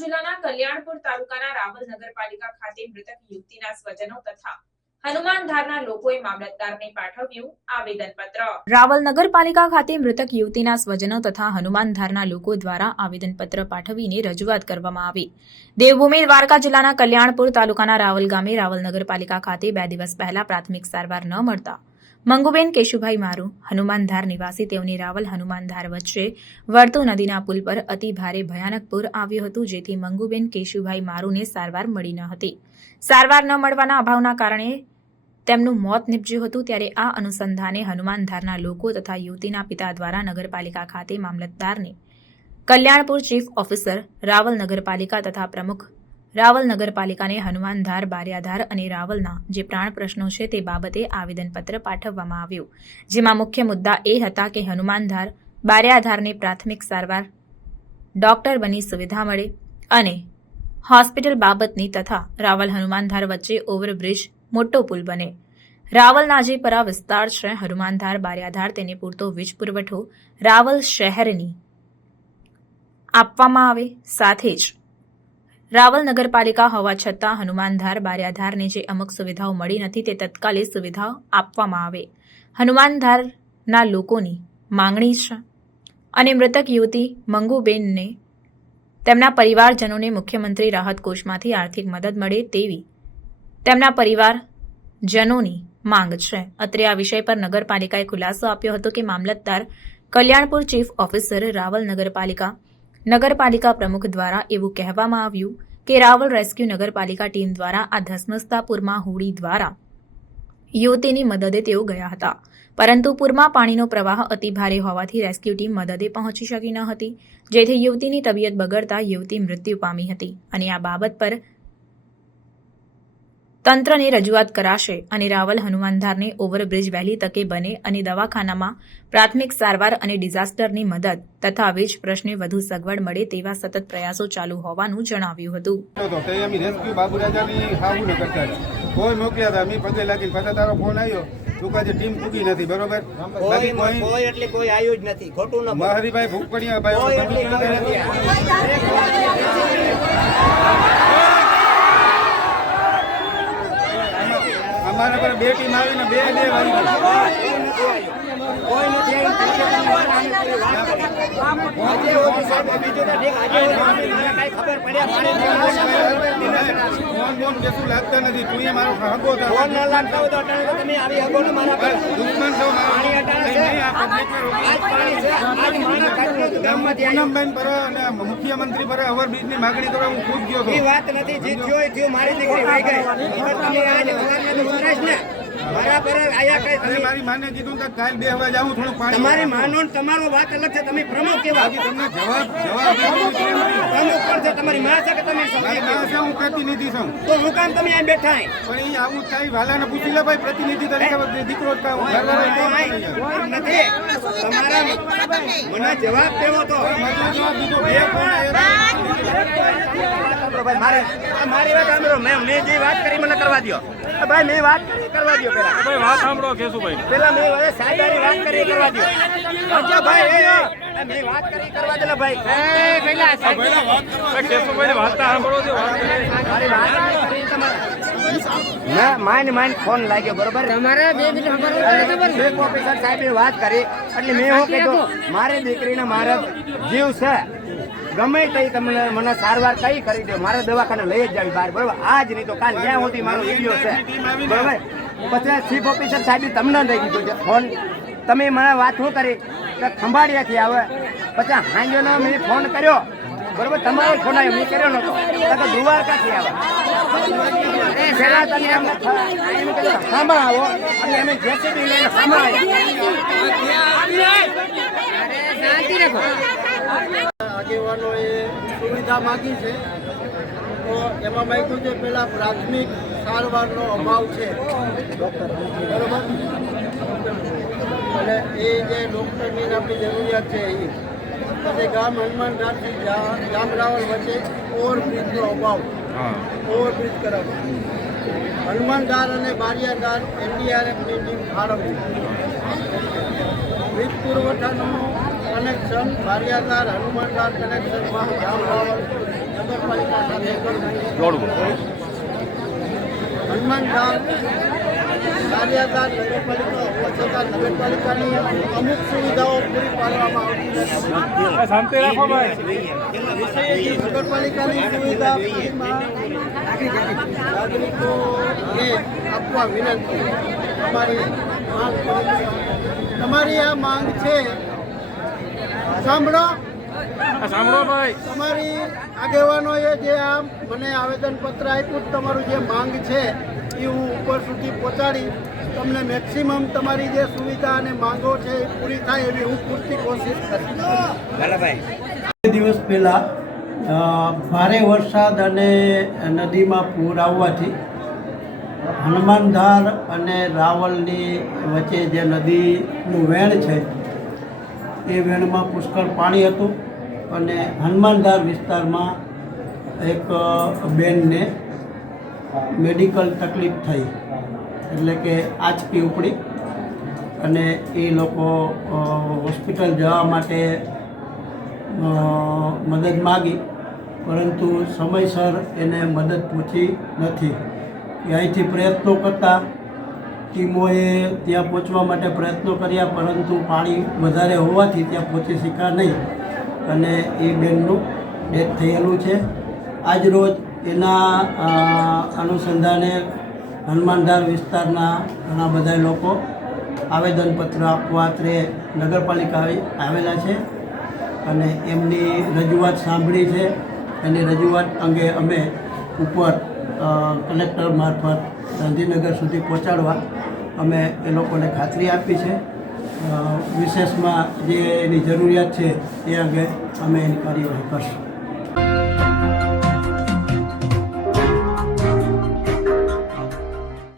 જિલ્લાના કલ્યાણપુર તાલુકાના રાવલ નગરપાલિકા ખાતે મૃતક યુવતીના સ્વજનો તથા હનુમાનધારના લોકોએ મામલતદારને પાઠવ્યું આવેદનપત્ર. રાવલ નગરપાલિકા ખાતે રજૂઆત કરવામાં આવી. દેવભૂમિ દ્વારકા જિલ્લાના કલ્યાણપુર તાલુકાના રાવલ ગામે રાવલ નગરપાલિકા ખાતે બે દિવસ પહેલા પ્રાથમિક સારવાર ન મળતા મંગુબેન કેશુભાઈ મારું, હનુમાનધાર નિવાસી તેઓની રાવલ હનુમાનધાર વચ્ચે વર્તુ નદીના પુલ પર અતિ ભારે ભયાનક પૂર આવ્યું હતું, જેથી મંગુબેન કેશુભાઈ મારુને સારવાર મળી ન હતી. સારવાર ન મળવાના અભાવના કારણે તેમનું મોત નીપજ્યું હતું, ત્યારે આ અનુસંધાને હનુમાનધારના લોકો તથા યુવતીના પિતા દ્વારા નગરપાલિકા ખાતે મામલતદારને કલ્યાણપુર ચીફ ઓફિસર, રાવલ નગરપાલિકા તથા પ્રમુખ રાવલ નગરપાલિકાને હનુમાનધાર, બારિયાધાર અને રાવલના જે પ્રાણ પ્રશ્નો છે તે બાબતે આવેદનપત્ર પાઠવવામાં આવ્યું. જેમાં મુખ્ય મુદ્દા એ હતા કે હનુમાનધાર, બારિયાધારને પ્રાથમિક સારવાર, ડોક્ટર બની સુવિધા મળે અને હોસ્પિટલ બાબતની તથા રાવલ હનુમાનધાર વચ્ચે ઓવરબ્રિજ, મોટો પુલ બને. રાવલના જે પરા વિસ્તાર છે, હનુમાનધાર, બારિયાધાર, તેને પૂરતો વીજ પુરવઠો રાવલ શહેરની આપવામાં આવે, સાથે જ રાવલ નગરપાલિકા હોવા છતાં હનુમાનધાર બારિયાધારને જે અમુક સુવિધાઓ મળી નથી તે તત્કાલીન સુવિધાઓ આપવામાં આવે. હનુમાનધારના લોકોની માંગણી છે અને મૃતક યુવતી મંગુબેનને તેમના પરિવારજનોને મુખ્યમંત્રી રાહત કોષમાંથી આર્થિક મદદ મળે તેવી તેમના પરિવારજનોની માંગ છે. અત્રે આ વિષય પર નગરપાલિકાએ ખુલાસો આપ્યો હતો કે મામલતદાર કલ્યાણપુર ચીફ ઓફિસર રાવલ નગરપાલિકા નગરપાલિકા પ્રમુખ દ્વારા એવું કહેવામાં આવ્યું કે રાવલ રેસ્ક્યુ નગરપાલિકા ટીમ દ્વારા આ ધસમસ્તાપુરમાં હોડી દ્વારા યુવતીની મદદે તેઓ ગયા હતા. પરંતુ પૂરમાં પાણીનો પ્રવાહ અતિ ભારે હોવાથી રેસ્ક્યુ ટીમ મદદે પહોંચી શકી ન હતી. જેથી યુવતીની તબિયત બગડતા યુવતી મૃત્યુ પામી હતી અને આ બાબત પર તંત્રને રજૂઆત કરાશે અને રાવલ હનુમાનધારને ઓવરબ્રિજ વહેલી તકે બને અને દવાખાનામાં પ્રાથમિક સારવાર અને ડિઝાસ્ટરની મદદ તથા વીજ પ્રશ્ને વધુ સગવડ મળે તેવા સતત પ્રયાસો ચાલુ હોવાનું જણાવ્યું હતું. કોઈ મોકલ્યા હતા અમે પગે લાગીને પાછા તારો ફોન આવ્યો. તું કાજે ટીમ ફૂકી નથી બરોબર? કોઈ એટલે કોઈ આવ્યું જ નથી ખોટું ન બોલો. મહારીભાઈ ભૂપડિયા કોઈ ભાઈ ઓફિસ મને કાંઈ બે બે પાણી ફોન બોન કશું લાગતા નથી. તું એ મારો હગો. ફોન ના લાગતા હોય તો તમે આવી હગો ને મારા પૂનમબેન પર અને મુખ્યમંત્રી પર ઓવરબ્રિજની માગણી કરવા હું ખૂબ ગયો એ વાત નથી, જે થયો એ મારી દીકરી વહી ગઈ. તમે આજે સવારના તો ને આયા કઈ તમે મારી માને કીધું કે કાલ બે વાગે આવું થોડું પાણી તમારી માનો ને તમારો વાત અલગ છે તમે પ્રમુખ કેવા? તમને જવાબ જવાબ. પ્રમુખ છે તમારી માં છે કે તમે મારી સભ્ય પાસે હું પ્રતિનિધિ છું. તો હું કામ તમે અહીં બેઠા પણ એ આવું થાય વાલાને પૂછી લે ભાઈ પ્રતિનિધિ તરીકે દીકરો જ તો અહીં નથી. તમારા મને જવાબ દેવો તો? જવાબ દીધો બે મારે મારી વાત સાંભળો મેં મેં જે વાત કરી મને કરવા દો ભાઈ મેં વાત કરી કરવા દો પેલા. ભાઈ વાત સાંભળો કેશુભાઈ પેલા મેં હવે સાહેબાની વાત કરી કરવા દો અચ્છા ભાઈ એ, મેં વાત કરી કરવા દેલા ભાઈ. એ પેલા ભાઈ કેશુભાઈ વાત સાંભળો છો વાત. મારી વાત કરી તમારે. ના ફોન લાગ્યો બરોબર? તમારે બે મિનિટ ઓફિસર સાહેબે વાત કરી એટલે મેં શું કીધું? મારી દીકરીને મારા જીવ છે. ગમે તે તમને મને સારવાર કઈ કરી દો મારે દવાખાને લઈ જ જાવી બહાર બરોબર? આજ નહીં તો કાલ જ્યાં સુધી મારો વીડિયો છે બરોબર? પછી ચીફ ઓફિસર સાહેબ તમને લઈ દીધો છે ફોન. તમે મને વાત શું કરી? કે ખંભાળિયાથી આવે. પછી હાંજોનો મેં ફોન કર્યો બરોબર? તમારો ફોન આવ્યો મેં કર્યો નતો. કાં તો દ્વારકાથી આવે? પેલા તમે એમ સામા આવો અને અમે જેસીબી લઈને સામા આગેવાનોએ સુવિધા માગી છે. તો એમાં માગ્યું છે પેલા પ્રાથમિક સારવારનો અભાવ છે. બરોબર? અને એ જે ડૉક્ટરની આપણી જરૂરિયાત છે એ. પછી ગામ હનુમાનઘાટથી જા- ગામ રાવલ વચ્ચે ઓવરબ્રિજનો અભાવ. ઓવરબ્રિજ કરાવો હનુમાનગાર અને બારિયાગાર એનડીઆરએફની ટીમ ફાળવવી. વીજ પુરવઠાનું કનેક્શન બારિયાધાર હનુમાનધાર કનેક્શનમાં ગામ નગરપાલિકા દોઢ બોલો હનુમાન ધામ કાર્યાગાર નગરપાલિકા હોવા છતાં નગરપાલિકાની અમુક સુવિધાઓ પૂરી પાડવામાં આવતી નથી. નગરપાલિકાની સુવિધા નાગરિકોને આપવા વિનંતી. અમારી માંગ તમારી આ માંગ છે સાંભળો. સાંભળો ભાઈ. તમારી આગેવાનોએ જે આ મને આવેદનપત્ર આપ્યું તમારું જે માંગ છે એ હું ઉપર સુધી પહોંચાડી. તમને મેક્સિમમ તમારી જે સુવિધા અને માંગો છે એ પૂરી થાય એવી હું પૂરતી કોશિશ કરીશ. બે દિવસ પહેલાં ભારે વરસાદ અને નદીમાં પૂર આવવાથી હનુમાનધાર અને રાવલની વચ્ચે જે નદીનું વેણ છે એ વેણમાં પુષ્કળ પાણી હતું અને હનુમાનધાર વિસ્તારમાં એક બેનને મેડિકલ તકલીફ થઈ. એટલે કે આંચકી ઉપડી અને એ લોકો હોસ્પિટલ જવા માટે મદદ માગી. પરંતુ સમયસર એને મદદ પહોંચી નથી. અહીંથી પ્રયત્નો કરતા ટીમોએ ત્યાં પહોંચવા માટે પ્રયત્નો કર્યા, પરંતુ પાણી વધારે હોવાથી ત્યાં પહોંચી શક્યા નહીં. અને એ બેનનું ડેથ થયેલું છે. આજ રોજ એના અનુસંધાને હનુમાનધાર વિસ્તારના ઘણા બધા લોકો આવેદનપત્ર આપવા ત્રે નગરપાલિકા આવી- આવેલા છે. અને એમની રજૂઆત સાંભળી છે. એની રજૂઆત અંગે અમે ઉપર કલેક્ટર મારફત ગાંધીનગર સુધી પહોંચાડવા અમે એ લોકોને ખાતરી આપી છે. વિશેષમાં જે એની જરૂરિયાત છે એ અંગે અમે એની કાર્યવાહી કરશું.